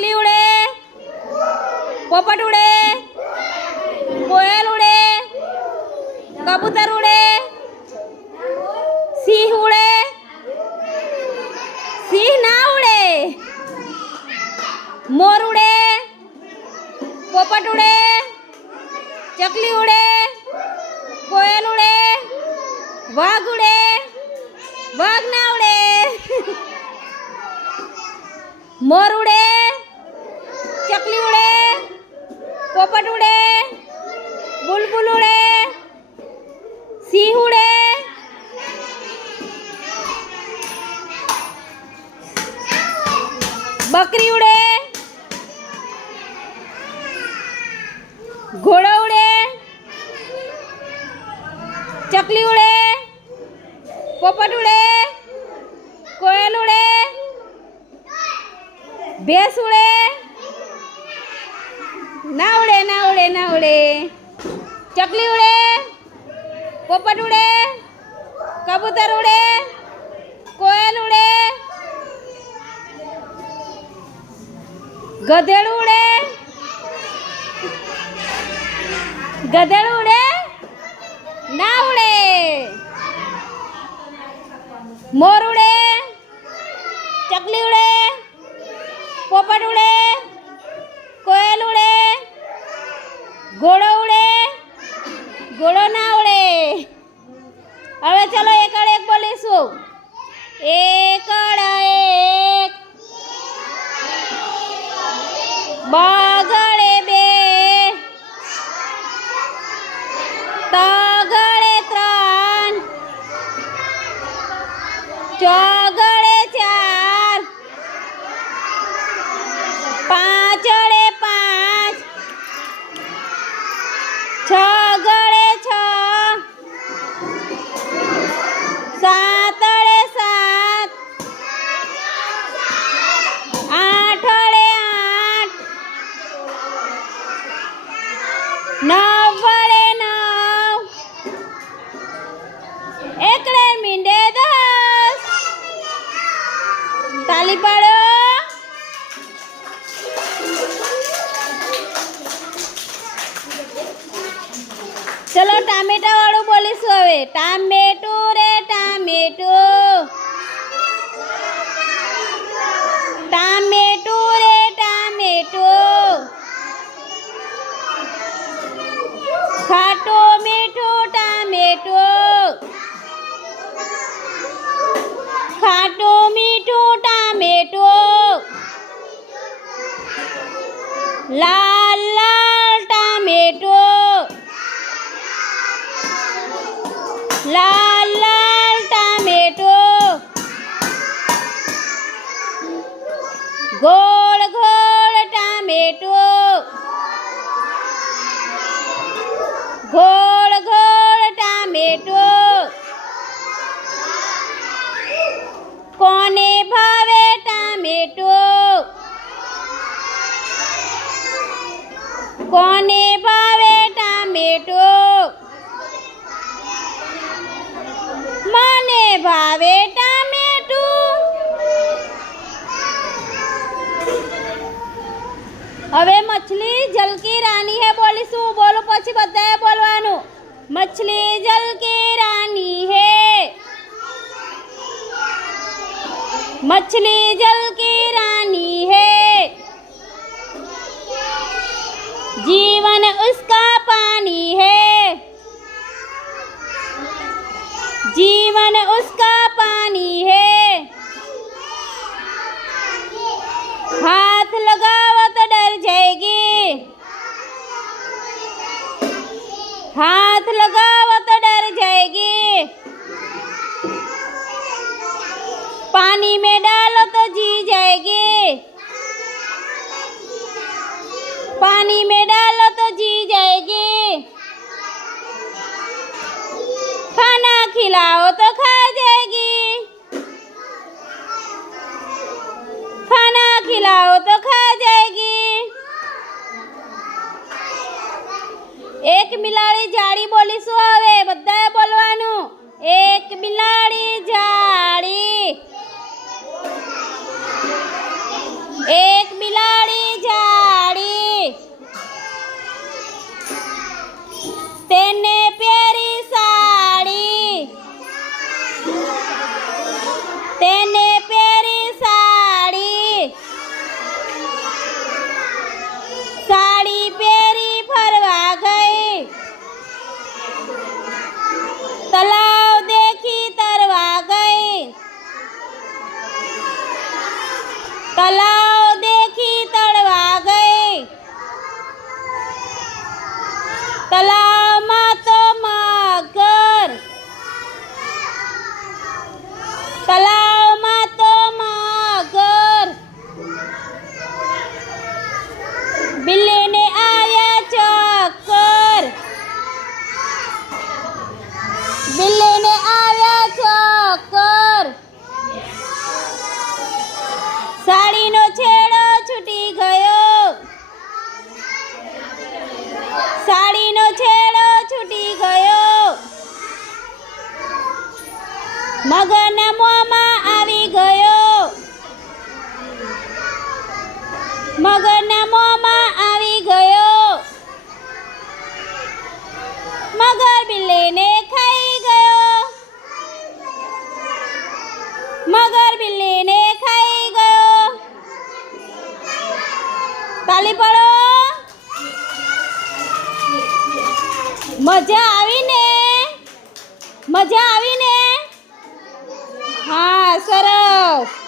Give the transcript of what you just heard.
चकली उड़े, पोपट उड़े, कोयल उड़े, कबूतर उड़े, सिंह उड़े, सिंह ना उड़े, मोर उड़े, पोपट उड़े, चकली उड़े, कोयल उड़े, वाघ उड़े, वाघ ना उड़े, मोर उड़े, चकली उड़े, पोपट उड़े, बुलबुल उड़े, सिंह उड़े, बकरी उड़े, घोड़ा उड़े, चकली उड़े, पोपट उड़े, कोयल उड़े, भैंस उड़े, ना उड़े ना उड़े ना उड़े, चकली उड़े, पोपट उड़े, कबूतर उड़े, कोयल उड़े, गधेड़ू उड़े, गधेड़ू उड़े ना उड़े, मोर उड़े, चकली उड़े, पोपट उड़े, कोयल उड़े, घोड़ो उड़े, घोड़ो ना उड़े। હવે ચલો એકડ એક બોલીશું. એકડ એક, બગડે બે, તગડે ત્રણ, ચોગડે ચાર, પાંચડે પાંચ, છગડે છ, સાતડે સાત, આઠડે આઠ, નવડે નવ, એકડે મીંડે 10. તાલી પાડો. ચલો ટામેટા વાળું બોલીશું હવે. ટામેટું રે ટામેટું, ટામેટું રે ટામેટું, ખાટું મીઠું ટામેટું, ખાટું મીઠું ટામેટું, લાલ લાલ ટામેટું, લાલ લાલ ટામેટું, ગોળ ગોળ ટામેટું, ગોળ ગોળ ટામેટું, કોને ભાવે ટામેટું, કોને ભાવે ટામેટું, મને ભાવે ટામેટું. હવે મછલી જલ કી રાની હે બોલીશું. બોલો પછી બધાએ બોલવાનું. મછલી જલ કી રાની હે, मछली जल की रानी है, जीवन उसका पानी है, जीवन उसका पानी है, हाथ लगाओ तो डर जाएगी, हाथ लगाओ तो डर जाएगी, पानी में डालो तो जी जाएगी, पानी में डालो तो जी जाएगी, खाना खिलाओ तो खा जाएगी, खाना खिलाओ तो खा जाएगी। एक बिलाड़ी जाड़ी बोलीशु हवे बधाए बोलवानुं। एक बिलाड़ी जाड़ी, एक बिलाड़ी તેને પહેરી સાડી, સાડી પહેરી ફરવા ગઈ, તલાવ દેખી તરવા ગઈ, તલાવ દેખી તળવા ગઈ, તલાવમાં તો મગર, તલાવમાં તો મગર, બિલ્લીને આવ્યા ચક્કર, બિલ્લીને આવ્યા ચક્કર, સાડીનો છેડો છૂટી ગયો, સાડીનો છેડો છૂટી ગયો, મગરના મોંમાં આવી ગયો, મગરના મોંમાં આવી ગયો, મગર બિલ્લીને ખાઈ ગયો, મગર બિલ્લીને ખાઈ ગયો. તાલી પાડો. મજા આવીને? મજા આવીને? હા, સરસ.